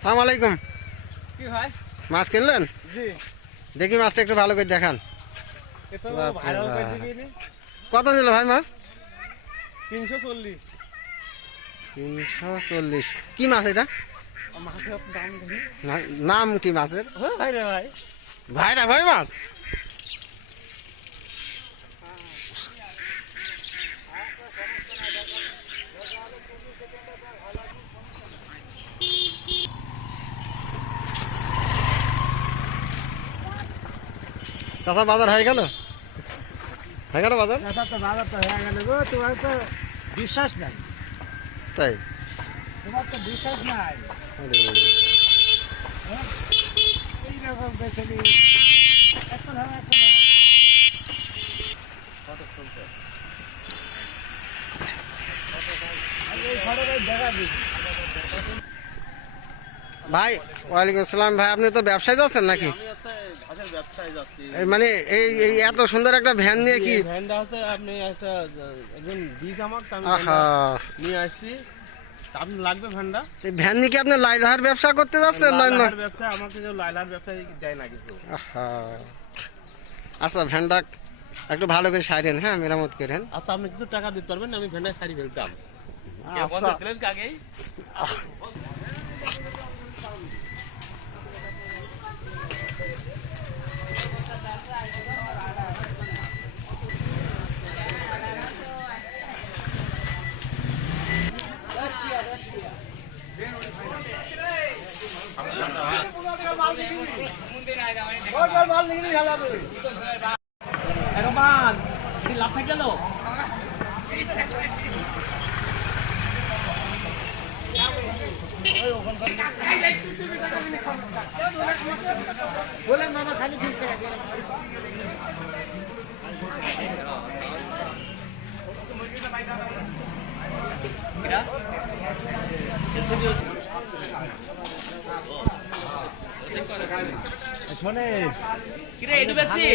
আসসালামু আলাইকুম। কি ভাই মাছ কিনলেন? জি দেখি মাছটা একটু ভালো করে দেখান। এটা বাপরে ভাইরাল করে বাপ। দিবি নি কত দিল ভাই মাছ? 340 340। কি মাছ এটা? মাছের দাম দেখি নাম কি মাছের? ভাই রে ভাই ভাইরা ভাই মাছ। চাচা বাজার হয়ে গেল? হয়ে গেল বাজার? এটা তো বাজার তো হয়ে গেল গো, তোমার তো বিশ্বাস নাই, তাই? তোমার তো বিশ্বাস নাই। আরে, এইরকম বেশি এখন হবে কত চলছে এই খবরে দেখা দিই ভাই ওয়ালাইকুম আসসালাম। ভাই আপনি তো ব্যবসায় যাচ্ছেন নাকি? আমি আছে ঘাসের ব্যবসায় যাচ্ছি। এই মানে এই এই এত সুন্দর একটা ভ্যান নিয়ে কি? এই ভ্যানটা আছে, আপনি একটা একজন দিস আমাকে, আমি আহা, ভ্যানটা নিয়ে আসছি। তা আপনার লাগবে ভ্যানটা? এই ভ্যান নিয়ে কি আপনি লাইলাহার ব্যবসা করতে যাচ্ছেন? না না, লাইলার ব্যবসা আমাকে যে লাইলার ব্যবসায় দেয় না কিছু। আহা। আচ্ছা ভ্যানটা একটু ভালো করে সাইরেন, হ্যাঁ মেরামত করেন। আচ্ছা আপনি কিছু টাকা দিতে পারবেন, আমি ভ্যানটা সারি ফেলতাম। আচ্ছা আগেই লাভ থাকে গেল। বলেন মামা খালি 20 টাকা দিয়ে শোনে কিরে এটু বেশি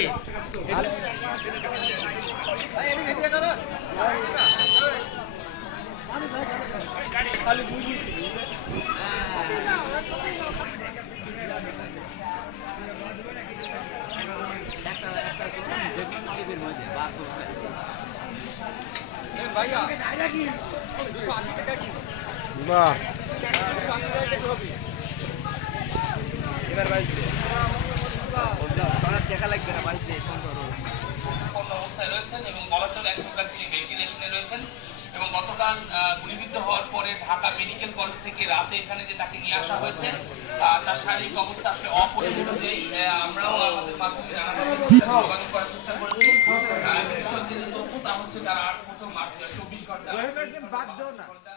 খালি বুঝি বাহ, এবার ভাই দেখা লাগবে না ভাই। অবস্থায় রয়েছেন এবং বলা চলে এক প্রকার তিনি ভেন্টিলেশনে রয়েছেন এবং গতকাল গুলিবিদ্ধ হওয়ার পরে ঢাকা মেডিকেল কলেজ থেকে রাতে এখানে যে তাকে নিয়ে আসা হয়েছে, তার শারীরিক অবস্থা আসলে অপরিণত অনুযায়ী আমরাও আমাদের মাধ্যমে নানাভাবে যোগাযোগ করার চেষ্টা করেছি। চিকিৎসকদের যে তথ্য তা হচ্ছে তার আর প্রথম 24 ঘন্টা